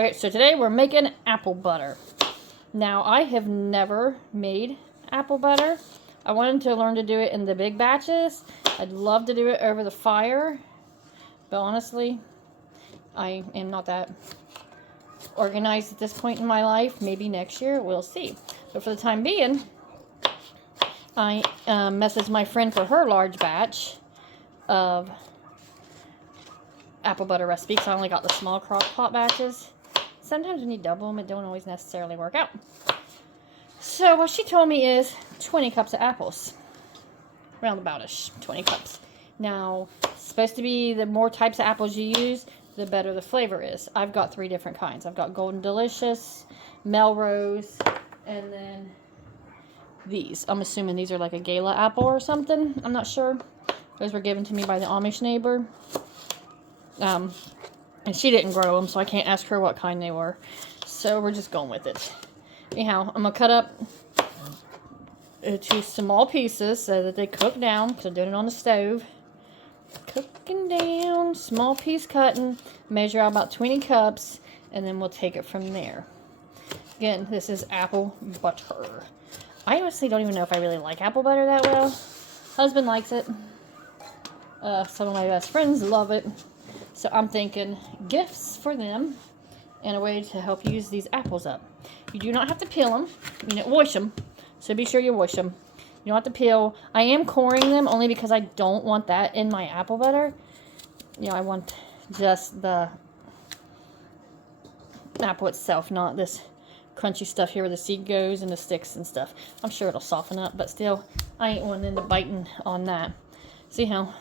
Okay, so today we're making apple butter. Now, I have never made apple butter. I wanted to learn to do it in the big batches. I'd love to do it over the fire, but honestly, I am not that organized at this point in my life. Maybe next year, we'll see. But for the time being, I messaged my friend for her large batch of apple butter recipe because I only got the small crock pot batches. Sometimes when you double them, it don't always necessarily work out. So what she told me is 20 cups of apples. Roundabout-ish, 20 cups. Now, it's supposed to be the more types of apples you use, the better the flavor is. I've got 3 different kinds. I've got Golden Delicious, Melrose, and then these. I'm assuming these are like a Gala apple or something. I'm not sure. Those were given to me by the Amish neighbor. And she didn't grow them, so I can't ask her what kind they were. So we're just going with it. Anyhow, I'm going to cut up to small pieces so that they cook down, because I'm doing it on the stove. Cooking down, small piece cutting, measure out about 20 cups, and then we'll take it from there. Again, this is apple butter. I honestly don't even know if I really like apple butter that well. Husband likes it. Some of my best friends love it. So I'm thinking gifts for them and a way to help use these apples up. You do not have to peel them. You know, wash them. So be sure you wash them. You don't have to peel. I am coring them only because I don't want that in my apple butter. You know, I want just the apple itself, not this crunchy stuff here where the seed goes and the sticks and stuff. I'm sure it'll soften up, but still, I ain't one into biting on that. See how?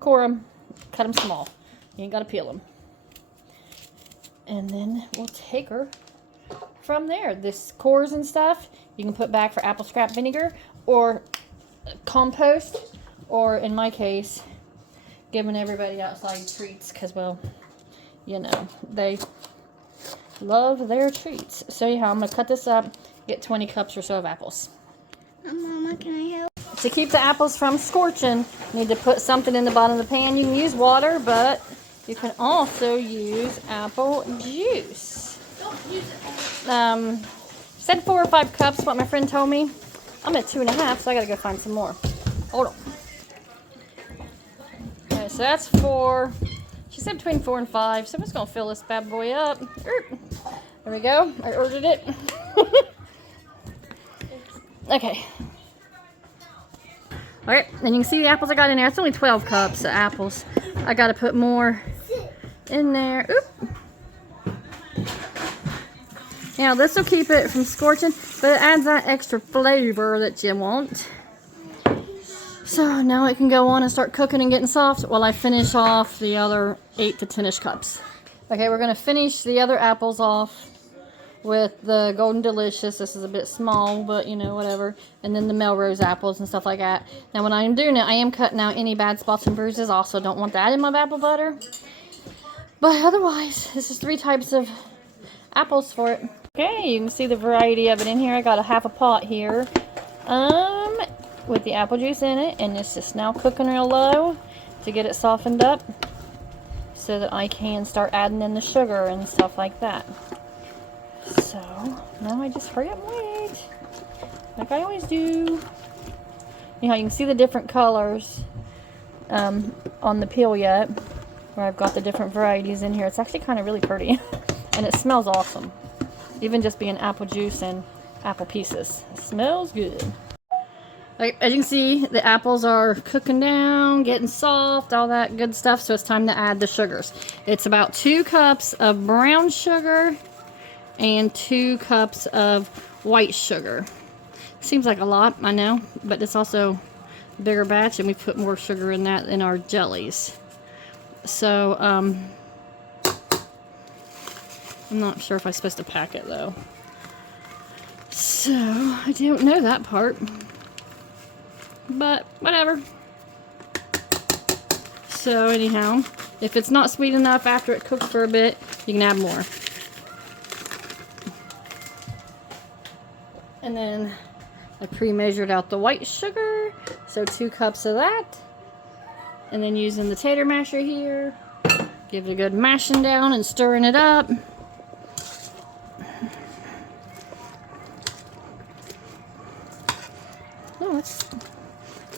Core them. Cut them small. You ain't got to peel them. And then we'll take her from there. This cores and stuff, you can put back for apple scrap vinegar or compost, or in my case, giving everybody outside treats because, well, you know, they love their treats. So, yeah, I'm going to cut this up, get 20 cups or so of apples. Mama, can I help? To keep the apples from scorching, you need to put something in the bottom of the pan. You can use water, but you can also use apple juice. Don't use it. Said 4 or 5 cups, what my friend told me. I'm at 2.5, so I gotta go find some more. Hold on. Okay, so that's 4. She said between 4 and 5, so I'm just gonna fill this bad boy up. There we go. I ordered it. Okay. Alright, and you can see the apples I got in there. It's only 12 cups of apples. I got to put more in there. Oop. Now, this will keep it from scorching, but it adds that extra flavor that you want. So, now it can go on and start cooking and getting soft while I finish off the other 8 to 10-ish cups. Okay, we're going to finish the other apples off with the Golden Delicious. This is a bit small, but you know, whatever. And then the Melrose apples and stuff like that. Now, when I'm doing it, I am cutting out any bad spots and bruises. Also, don't want that in my apple butter. But otherwise, this is 3 types of apples for it. Okay, you can see the variety of it in here. I got a half a pot here with the apple juice in it, and it's just now cooking real low to get it softened up so that I can start adding in the sugar and stuff like that. So, now I just hurry up and wait, like I always do. You know, you can see the different colors on the peel yet, where I've got the different varieties in here. It's actually kind of really pretty, and it smells awesome. Even just being apple juice and apple pieces. It smells good. Like, as you can see, the apples are cooking down, getting soft, all that good stuff, so it's time to add the sugars. It's about 2 cups of brown sugar and 2 cups of white sugar. Seems like a lot, I know, but it's also a bigger batch, and we put more sugar in that in our jellies. So, I'm not sure if I'm supposed to pack it, though. So, I don't know that part. But, whatever. So, anyhow, if it's not sweet enough after it cooks for a bit, you can add more. And then I pre-measured out the white sugar, so 2 cups of that. And then using the tater masher here, Give it a good mashing down and stirring it up. Oh, it's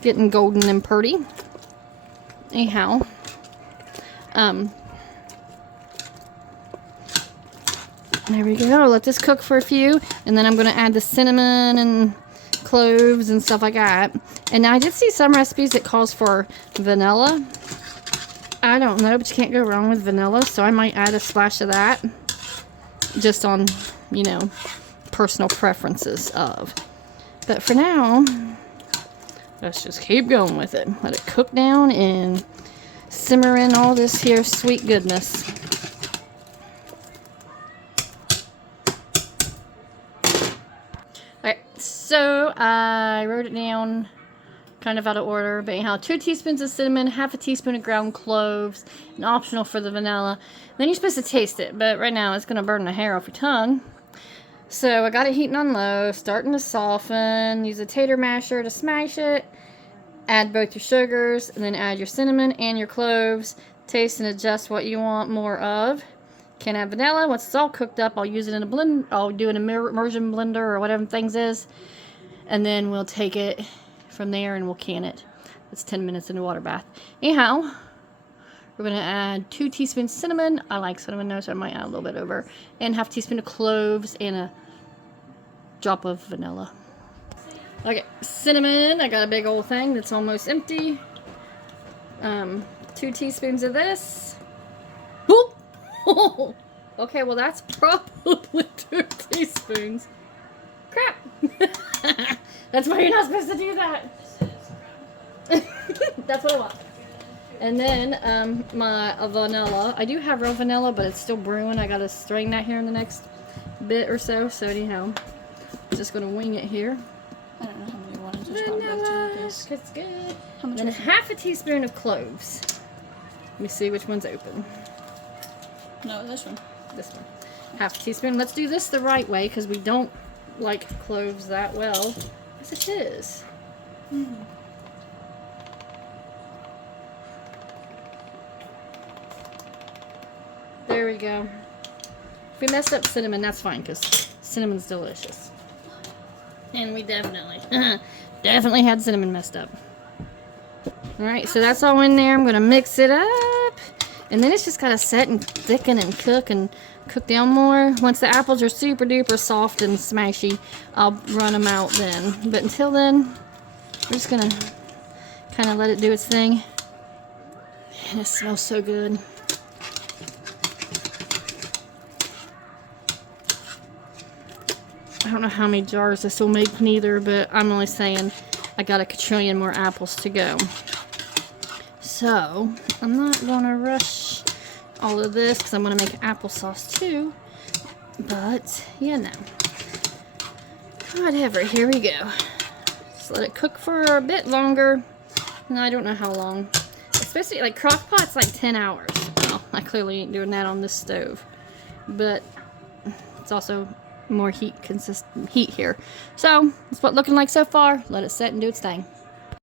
getting golden and pretty. Anyhow, there we go. Let this cook for a few, and then I'm going to add the cinnamon and cloves and stuff like that. And now I did see some recipes that calls for vanilla. I don't know, but you can't go wrong with vanilla, so I might add a splash of that. Just on, you know, personal preferences of. But for now, let's just keep going with it. Let it cook down and simmer in all this here sweet goodness. Alright, so I wrote it down kind of out of order, but anyhow, 2 teaspoons of cinnamon, half a teaspoon of ground cloves, and optional for the vanilla. Then you're supposed to taste it, but right now it's going to burn the hair off your tongue. So I got it heating on low, starting to soften. Use a tater masher to smash it. Add both your sugars, and then add your cinnamon and your cloves. Taste and adjust what you want more of. Can add vanilla. Once it's all cooked up, I'll use it in a blend. I'll do an immersion blender or whatever things is, and then we'll take it from there and we'll can it. It's 10 minutes in a water bath. Anyhow, we're gonna add 2 teaspoons cinnamon. I like cinnamon though, so I might add a little bit over, and half a teaspoon of cloves and a drop of vanilla. Okay, cinnamon. I got a big old thing that's almost empty. 2 teaspoons of this. Boop. Okay, well that's probably 2 teaspoons. Crap. That's why you're not supposed to do that. That's what I want. And then my vanilla. I do have real vanilla, but it's still brewing. I gotta strain that here in the next bit or so. So anyhow, I'm just gonna wing it here. I don't know how many ones. Vanilla, it's good. How much? And then half a teaspoon of cloves. Let me see which one's open. No, this one. This one. Half a teaspoon. Let's do this the right way because we don't like cloves that well. As it is. There we go. If we messed up cinnamon, that's fine because cinnamon's delicious. And we definitely had cinnamon messed up. Alright, so that's all in there. I'm going to mix it up. And then it's just got to set and thicken and cook down more. Once the apples are super duper soft and smashy, I'll run them out then. But until then, we're just going to kind of let it do its thing. And it smells so good. I don't know how many jars this will make neither, but I'm only saying I got a quadrillion more apples to go. So, I'm not going to rush all of this because I'm going to make applesauce too. But, you know. Whatever, here we go. Just let it cook for a bit longer. And I don't know how long. Especially, like, crock pot's like 10 hours. Well, I clearly ain't doing that on this stove. But, it's also more heat here. So, that's what it's looking like so far. Let it set and do its thing.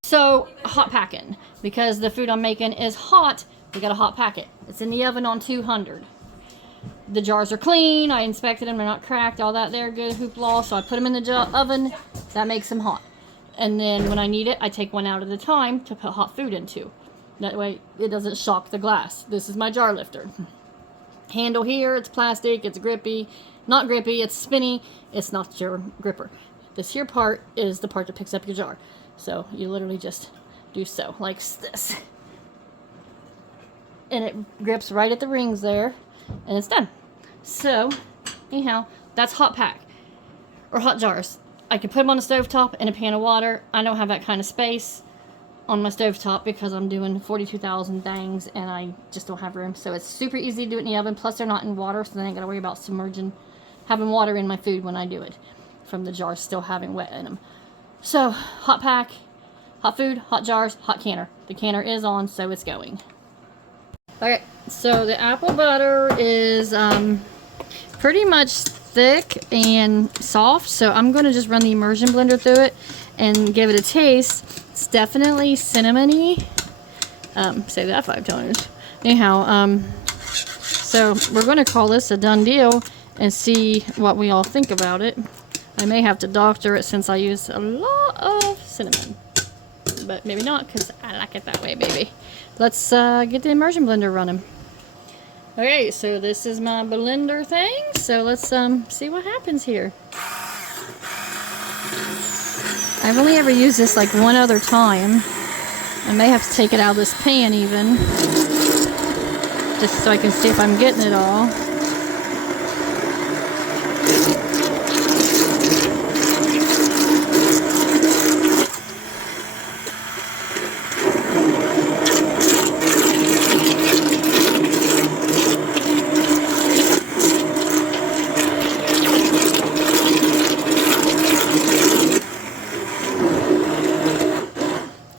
So, hot packing. Because the food I'm making is hot, we got a hot packet. It's in the oven on 200. The jars are clean. I inspected them. They're not cracked. All that there, good hoopla. So I put them in the oven. That makes them hot. And then when I need it, I take one out at a time to put hot food into. That way it doesn't shock the glass. This is my jar lifter. Handle here, it's plastic, it's grippy. Not grippy, it's spinny. It's not your gripper. This here part is the part that picks up your jar. So you literally just do so, like this. And it grips right at the rings there. And it's done. So, anyhow, that's hot pack. Or hot jars. I can put them on the stovetop in a pan of water. I don't have that kind of space on my stovetop because I'm doing 42,000 things and I just don't have room. So it's super easy to do it in the oven. Plus they're not in water, so then I ain't got to worry about having water in my food when I do it. From the jars still having wet in them. So, hot pack, hot food, hot jars, hot canner. The canner is on, so it's going. Okay, so the apple butter is pretty much thick and soft, so I'm going to just run the immersion blender through it and give it a taste. It's definitely cinnamony. Say that 5 times. Anyhow, So we're going to call this a done deal and see what we all think about it. I may have to doctor it since I use a lot of cinnamon. But maybe not, because I like it that way, baby. Let's get the immersion blender running. Okay, so this is my blender thing. So let's see what happens here. I've only ever used this like one other time. I may have to take it out of this pan even, just so I can see if I'm getting it all.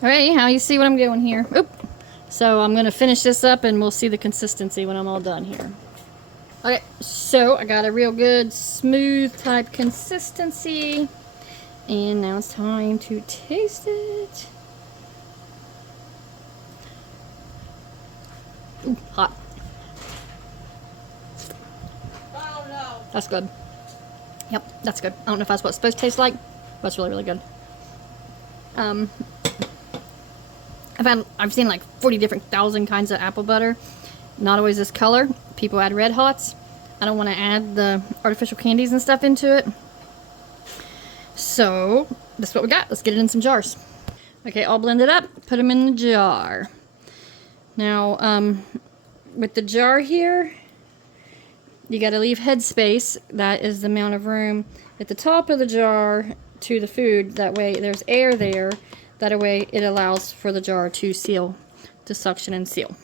Alright, how you see what I'm doing here? Oop. So I'm going to finish this up and we'll see the consistency when I'm all done here. Okay, so I got a real good smooth type consistency. And now it's time to taste it. Ooh, hot. Oh no. That's good. Yep, that's good. I don't know if that's what it's supposed to taste like, but it's really, really good. I've seen like 40 different thousand kinds of apple butter. Not always this color. People add Red Hots. I don't want to add the artificial candies and stuff into it. So this is what we got. Let's get it in some jars. Okay, all blended up. Put them in the jar. Now, with the jar here, you got to leave headspace. That is the amount of room at the top of the jar to the food. That way there's air there. That way it allows for the jar to seal, to suction and seal.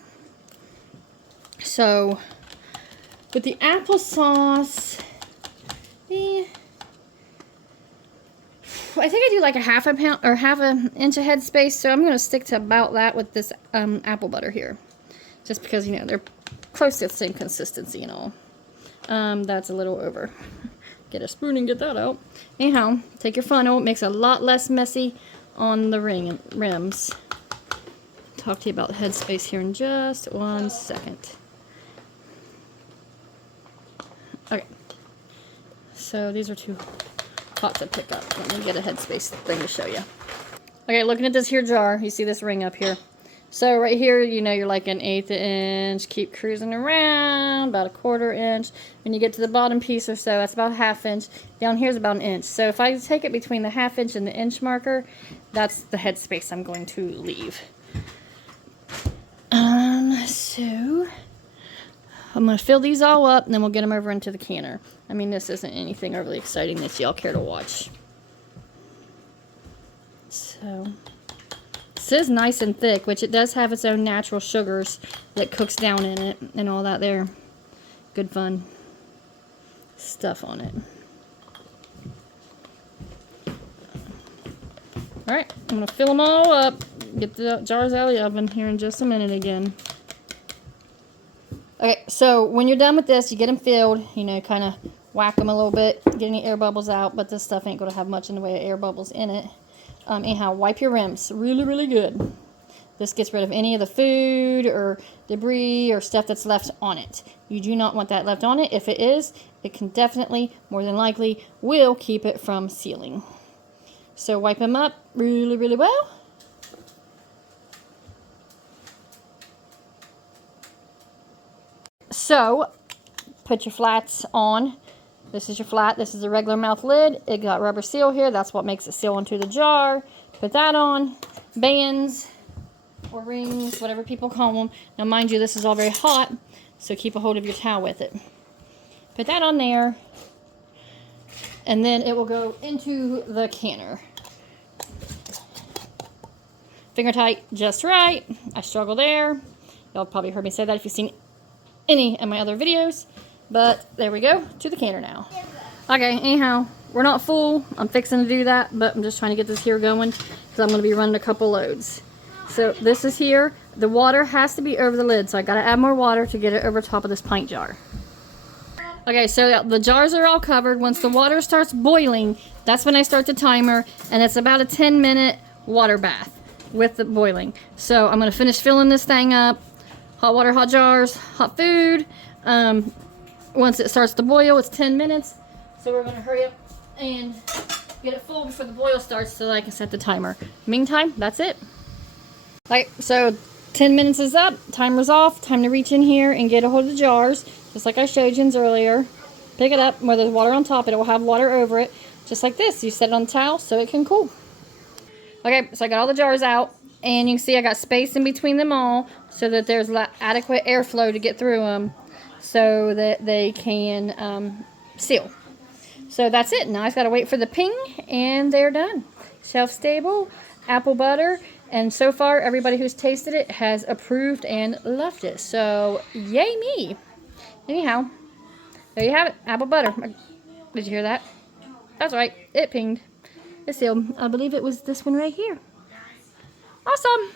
So with the applesauce, I think I do like a half a pound or half an inch of headspace. So I'm going to stick to about that with this apple butter here, just because, you know, they're close to the same consistency and all. That's a little over. Get a spoon and get that out. Anyhow, take your funnel. It makes it a lot less messy on the rims. Talk to you about the headspace here in just 1 second. Okay. So these are too hot to pick up. Let me get a headspace thing to show you. Okay, looking at this here jar, you see this ring up here. So right here, you know, you're like an 1/8 inch. Keep cruising around, about a 1/4 inch. When you get to the bottom piece or so, that's about 1/2 inch. Down here is about 1 inch. So if I take it between the 1/2 inch and the inch marker, that's the headspace I'm going to leave. So I'm going to fill these all up, and then we'll get them over into the canner. I mean, this isn't anything overly exciting that y'all care to watch. So this is nice and thick, which it does have its own natural sugars that cooks down in it and all that there. Good fun stuff on it. Alright, I'm going to fill them all up. Get the jars out of the oven here in just a minute again. Okay, so when you're done with this, you get them filled. You know, kind of whack them a little bit, get any air bubbles out, but this stuff ain't going to have much in the way of air bubbles in it. Anyhow, wipe your rims really, really good. This gets rid of any of the food or debris or stuff that's left on it. You do not want that left on it. If it is, it can definitely, more than likely, will keep it from sealing. So wipe them up really, really well. So, put your flats on. This is your flat. This is a regular mouth lid. It got rubber seal here. That's what makes it seal into the jar. Put that on. Bands or rings, whatever people call them. Now, mind you, this is all very hot, so keep a hold of your towel with it. Put that on there, and then it will go into the canner. Finger tight, just right. I struggle there. Y'all probably heard me say that if you've seen any of my other videos. But there we go, to the canner now. Okay, anyhow, we're not full. I'm fixing to do that, but I'm just trying to get this here going because I'm going to be running a couple loads. So this is here. The water has to be over the lid, so I got to add more water to get it over top of this pint jar. Okay, so the jars are all covered. Once the water starts boiling, that's when I start the timer, and it's about a 10-minute water bath with the boiling. So I'm going to finish filling this thing up. Hot water, hot jars, hot food. Once it starts to boil, it's 10 minutes. So we're gonna hurry up and get it full before the boil starts so that I can set the timer. Meantime, that's it. So 10 minutes is up, timer's off, time to reach in here and get a hold of the jars, just like I showed you earlier. Pick it up, where there's water on top, it will have water over it, just like this. You set it on the towel so it can cool. Okay, so I got all the jars out, and you can see I got space in between them all so that there's adequate airflow to get through them so that they can seal. So that's it. Now I've got to wait for the ping, and they're done. Shelf stable, apple butter, and so far everybody who's tasted it has approved and loved it. So yay me. Anyhow, there you have it, apple butter. Did you hear that? That's right, it pinged. It's sealed. I believe it was this one right here. Awesome.